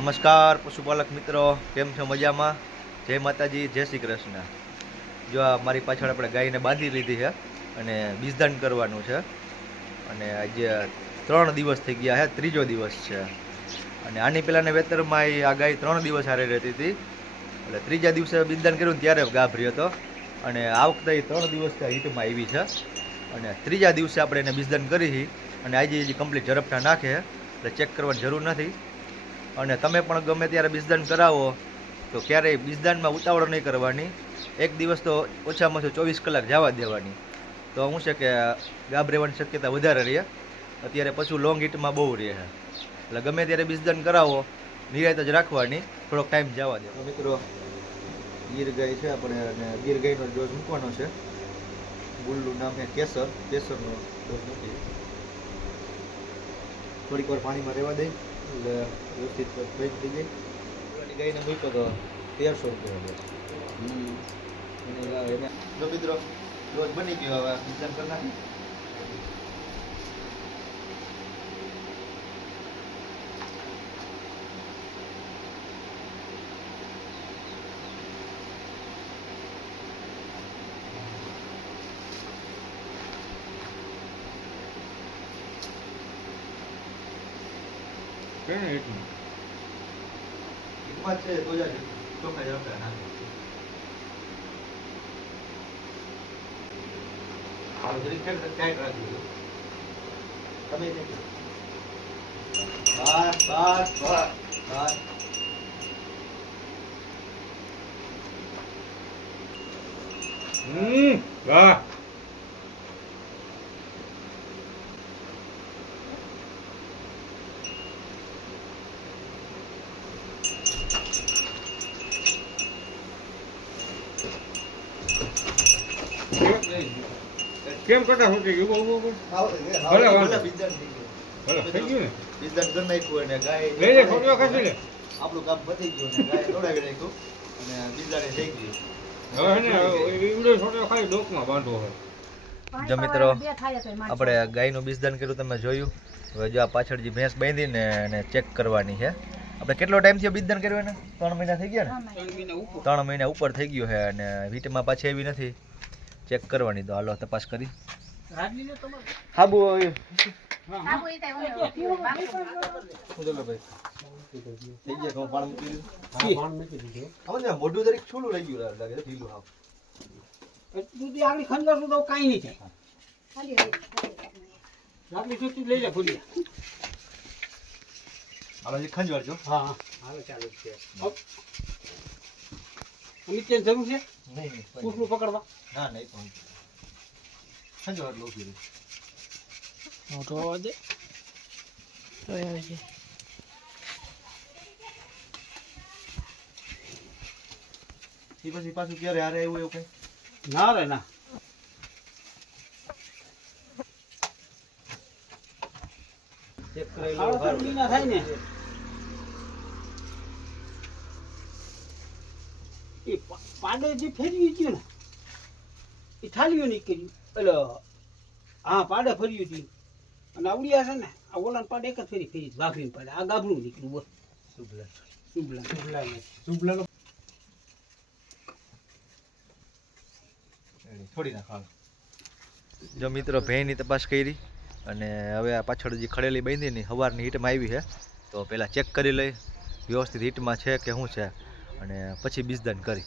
નમસ્કાર, પશુપાલક મિત્રો. કેમ છો મજામાં? જય માતાજી, જય શ્રી કૃષ્ણ. જો આ મારી પાછળ આપણે ગાયને બાંધી લીધી છે અને બીજદાન કરવાનું છે. અને આજે ત્રણ દિવસ થઈ ગયા છે, ત્રીજો દિવસ છે. અને આની પહેલાંના વેતરમાં એ આ ગાય ત્રણ દિવસ હારે રહેતી હતી. એટલે ત્રીજા દિવસે બીજદાન કર્યું ત્યારે ગાભર્યો હતો. અને આ વખતે એ ત્રણ દિવસ હિટમાં આવી છે. અને ત્રીજા દિવસે આપણે એને બીજદાન કરી અને આજે હજી કમ્પ્લીટ ઝડપટા નાખે એટલે ચેક કરવાની જરૂર નથી. અને તમે પણ ગમે ત્યારે બીજદાન કરાવો, તો ક્યારેય બીજદાનમાં ઉતાવળ નહીં કરવાની. એક દિવસ તો ઓછામાં ઓછું ચોવીસ કલાક જવા દેવાની. તો શું છે કે ગાભ રહેવાની શક્યતા વધારે રહે. અત્યારે પશુ લોંગ હીટમાં બહુ રહે એટલે ગમે ત્યારે બીજદાન કરાવો, નિરાયત જ રાખવાની, થોડોક ટાઈમ જવા દે મિત્રો ગીર ગાય છે આપણે, અને ગીર ગાયનો ડોઝ મૂકવાનો છે. ગુલ્લું નામ છે કેસર, કેસરનો ડોઝ મૂકી થોડીક વાર પાણીમાં રહેવા દઈ એટલે વ્યવસ્થિત ભેજ થઈ જાય ઓલાની ગાયને તો તેરસો રૂપિયા એને લા- એને મિત્રો, રોજ બની ગયો હવે વિચાર કરી હિંમત છે તો જ ચોખ્ખા નાખે છે ને ટાઈટ રાખજો તમે તે કરો. બસ બસ બસ બસ. હમ વાહ. કેમ કરતા શું થઈ ગયું? એ ભલે, ભલે, થઈ ગયું. ને? નાખ્યું અને લઈ લે છોકરીઓ ખસી લે આપણું કામ પતી ગયું અને ગાય દોડાવી નાખ્યું અને બીજદાને થઈ ગયું. હવે ને ઈવડો છોકરીઓ ખાલી ડોકમાં બાંધવો હોય. જો મિત્રો આપણે ગાયનું બીજદાન કર્યું તમે જોયું. હવે જો આ પાછળ જે ભેંસ બાંધીને એને ચેક કરવાની છે. આપણે કેટલો ટાઈમ થયો બીજદાન કર્યું ને ત્રણ મહિના થઈ ગયા ને? ત્રણ મહિના ઉપર. થઈ ગયું છે અને વીટમાં પાછી એવી નથી. ચેક કરવાની તો હાલો તપાસ કરી. હાબુ છે મોઢું તરીકે છૂલું રહી ગયું લાગે છે ઢીલું હાવ. દૂધી આગળ ખંજવાળ તો કાંઈ નહીં થાય. આટલી સુસ્તી લઈ લે ફૂલી હાલો હજી ખંજવાળજો હા હા. હાલો ચાલુ છે. અમિત જરૂર છે? નહીં નહીં પૂછલું પકડવા? ના નહીં તો ખંજવાળ લો કીધું મોટો અવાજ દે એ પછી પાછું ક્યારે હારે એવું એવું કઈ? ના રે ના. ચેક થાય ને. એ પા- પાડે જે ફેરવી ગયું ને. એ થાલીઓ નીકળી એટલે હા પાડે ફર્યું હતી. અને આવડિયા છે ને આ ઓલાને પાડે એક જ ફેરી ફેરી વાઘરીને પાડે. આ ગાભરું નીકળ્યું બોલ શુભલા. શુભલા. શુભલા શુભલા થોડી નાખવાનું જો મિત્રો ભેંની તપાસ કરી અને હવે આ પાછળ જે ખડેલી બાંધીની સવારની હીટમાં આવી છે તો પહેલાં ચેક કરી લઈ. વ્યવસ્થિત હીટમાં છે કે શું છે? અને પછી બીજદાન કરી.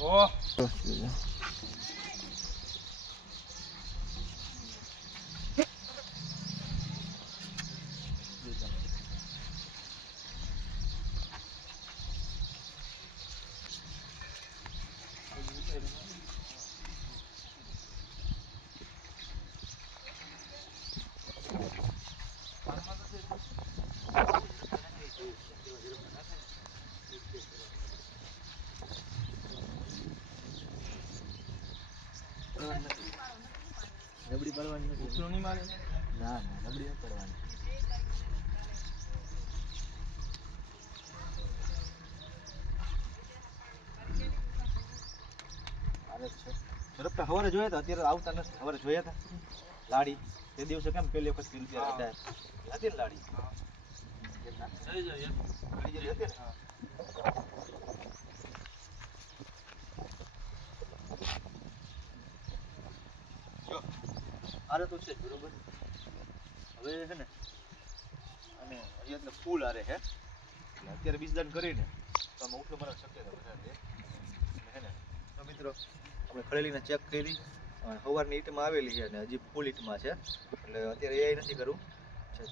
五六七 નબળી પાડવાની નથી. ના ના નબળી નથી પડવાની. ઝડપટા સવારે જોયા હતા અત્યારે આવતા નથી. સવારે જોયા હતા લાડી. તે દિવસે કેમ પેલી વખત પીલ હા. હતા? હતી ને લાડી? થઈ જાય ઘણી જાય હતી ને? જો આરે તો છે બરોબર? હવે છે ને, અને એટલે ફૂલ આરે છે. એટલે અત્યારે બીજદાન કરીને તો આમાં ઉઠલો મારા શક્યતા વધારે છે એટલે છે ને, તો મિત્રો આપણે ખળેલીને ચેક કરી, અને સવારની ઈટમાં આવેલી છે અને હજી ફૂલ ઈટમાં છે. એટલે અત્યારે એ નથી કરવું.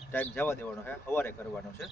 ટાઈમ જવા દેવાનો છે, સવારે કરવાનો છે.